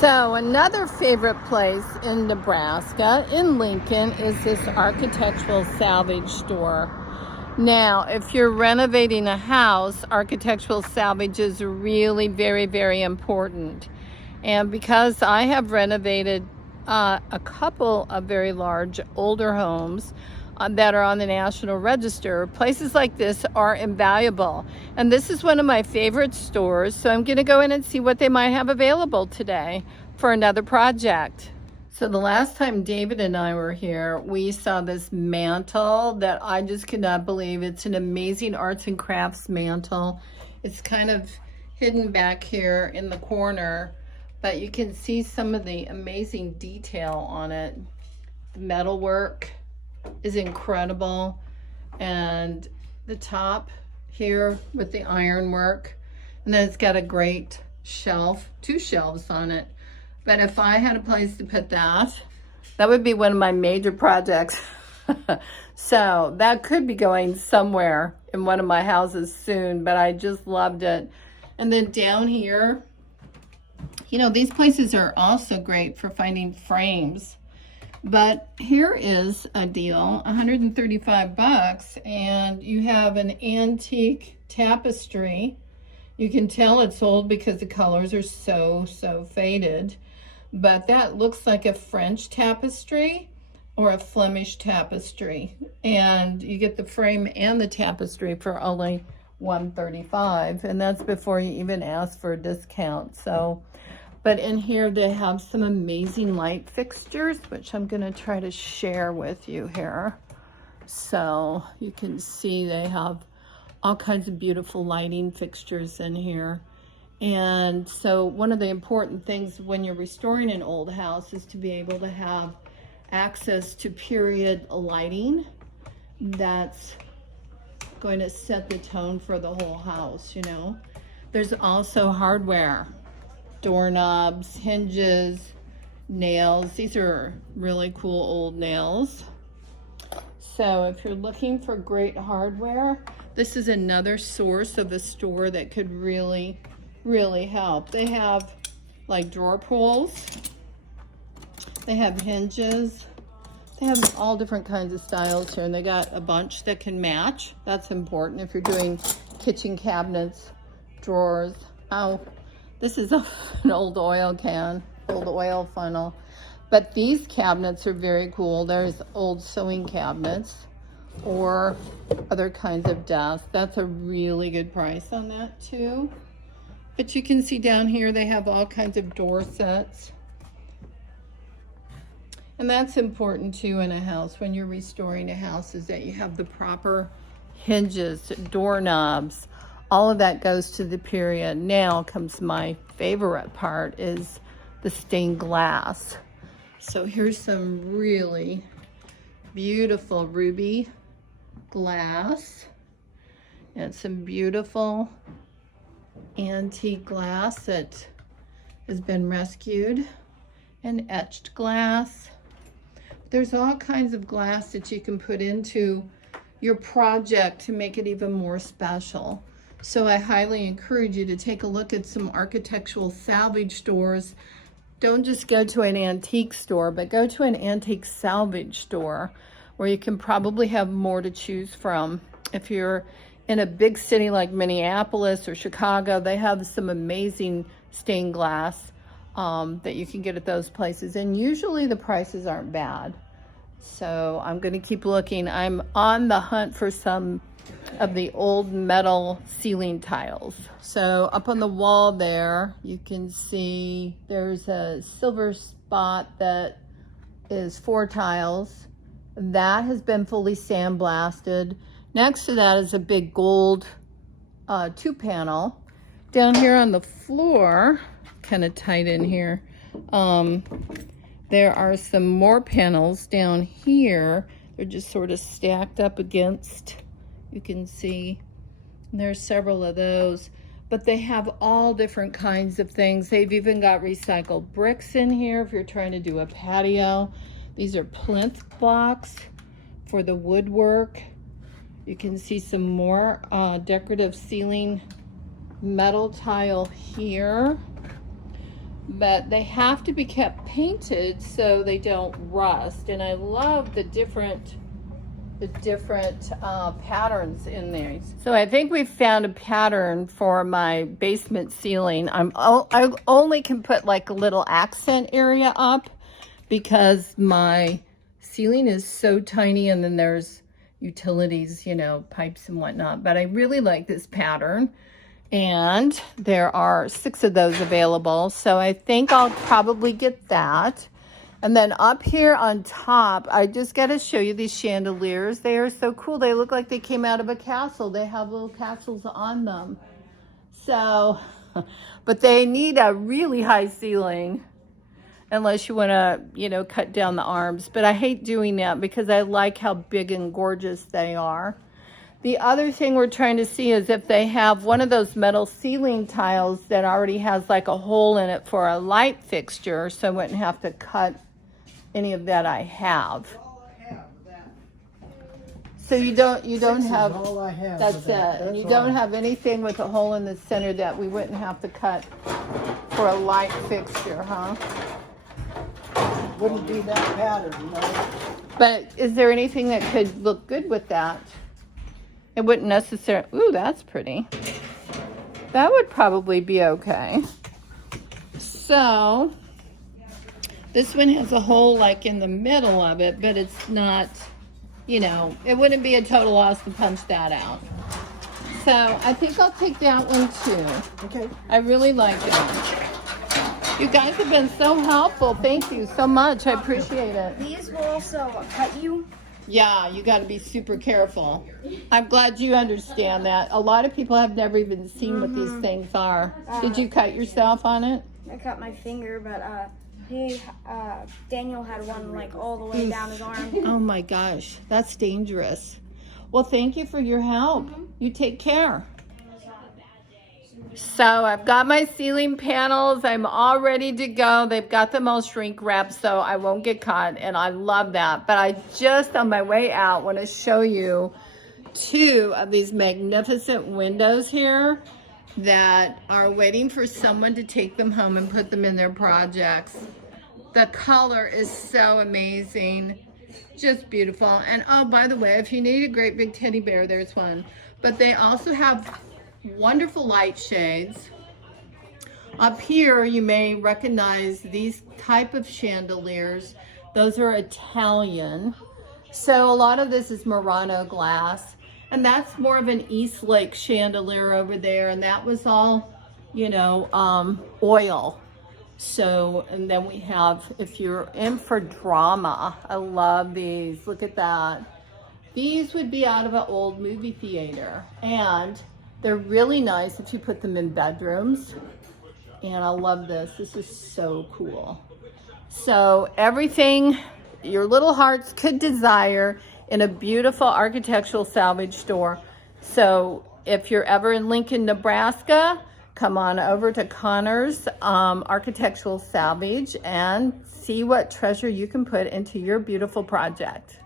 So another favorite place in Nebraska, in Lincoln, is this architectural salvage store. Now, if you're renovating a house, architectural salvage is really very, very important. And because I have renovated a couple of very large older homes that are on the National Register, places like this are invaluable. And this is one of my favorite stores, so I'm gonna go in and see what they might have available today for another project. So the last time David and I were here, we saw this mantle that I just could not believe. It's an amazing arts and crafts mantle. It's kind of hidden back here in the corner, but you can see some of the amazing detail on it. The metalwork is incredible, and the top here with the ironwork, and then it's got a great shelf, 2 shelves on it. But if I had a place to put that, that would be one of my major projects. So that could be going somewhere in one of my houses soon, but I just loved it. And then down here, you know, these places are also great for finding frames. But here is a deal, 135 bucks, and you have an antique tapestry. You can tell it's old because the colors are so faded. But that looks like a French tapestry or a Flemish tapestry. And you get the frame and the tapestry for only $135, and that's before you even ask for a discount. So, but in here they have some amazing light fixtures, which I'm gonna try to share with you here. So you can see they have all kinds of beautiful lighting fixtures in here. And so one of the important things when you're restoring an old house is to be able to have access to period lighting that's going to set the tone for the whole house, you know. There's also hardware, doorknobs, hinges, nails. These are really cool old nails. So if you're looking for great hardware, this is another source of a store that could really help. They have like drawer pulls, they have hinges, they have all different kinds of styles here, and they got a bunch that can match. That's important if you're doing kitchen cabinets, drawers. Oh, this is an old oil can, old oil funnel. But these cabinets are very cool. There's old sewing cabinets or other kinds of desks. That's a really good price on that too. But you can see down here they have all kinds of door sets. And that's important too in a house when you're restoring a house, is that you have the proper hinges, doorknobs. All of that goes to the period. Now comes my favorite part, is the stained glass. So here's some really beautiful ruby glass and some beautiful antique glass that has been rescued, and etched glass. There's all kinds of glass that you can put into your project to make it even more special. So I highly encourage you to take a look at some architectural salvage stores. Don't just go to an antique store, but go to an antique salvage store where you can probably have more to choose from. If you're in a big city like Minneapolis or Chicago, they have some amazing stained glass that you can get at those places. And usually the prices aren't bad. So I'm gonna keep looking. I'm on the hunt for some of the old metal ceiling tiles. So up on the wall there, you can see there's a silver spot that is 4 tiles. That has been fully sandblasted. Next to that is a big gold 2 panel. Down here on the floor, kind of tight in here, there are some more panels down here. They're just sort of stacked up against, you can see there's several of those, but they have all different kinds of things. They've even got recycled bricks in here if you're trying to do a patio. These are plinth blocks for the woodwork. You can see some more decorative ceiling metal tile here. but they have to be kept painted so they don't rust. And I love the different patterns in there. So I think we found a pattern for my basement ceiling. I only can put like a little accent area up because my ceiling is so tiny, and then there's utilities, you know, pipes and whatnot. But I really like this pattern, and there are 6 of those available. So I think I'll probably get that. And then up here on top, I just got to show you these chandeliers. They are so cool. They look like they came out of a castle. They have little castles on them. So, but they need a really high ceiling unless you want to, you know, cut down the arms. But I hate doing that because I like how big and gorgeous they are. The other thing we're trying to see is if they have one of those metal ceiling tiles that already has like a hole in it for a light fixture, so I wouldn't have to cut any of that I have. So you don't have, that's it. And you don't have anything with a hole in the center that we wouldn't have to cut for a light fixture, huh? Wouldn't be that pattern, you know. But is there anything that could look good with that? It wouldn't necessarily, ooh, that's pretty. That would probably be okay. So, this one has a hole like in the middle of it, but it's not, you know, it wouldn't be a total loss to punch that out. So, I think I'll take that one too. Okay. I really like it. You guys have been so helpful. Thank you so much. I appreciate it. These will also cut you. Yeah, you got to be super careful. I'm glad you understand that. A lot of people have never even seen what these things are. Did you cut yourself on it? I cut my finger, but Daniel had one like all the way down his arm. Oh my gosh, that's dangerous. Well, thank you for your help. You take care. So I've got my ceiling panels. I'm all ready to go. They've got them all shrink wrapped so I won't get caught, and I love that. But I just, on my way out, want to show you 2 of these magnificent windows here that are waiting for someone to take them home and put them in their projects. The color is so amazing. Just beautiful. And oh, by the way, if you need a great big teddy bear, there's one. But they also have wonderful light shades. Up here you may recognize these type of chandeliers. Those are Italian. So a lot of this is Murano glass, and that's more of an East Lake chandelier over there, and that was all, you know, oil. So, and then we have, if you're in for drama, I love these. Look at that. These would be out of an old movie theater, and they're really nice if you put them in bedrooms. And I love this. This is so cool. So everything your little hearts could desire in a beautiful architectural salvage store. So if you're ever in Lincoln, Nebraska, come on over to Connor's Architectural Salvage and see what treasure you can put into your beautiful project.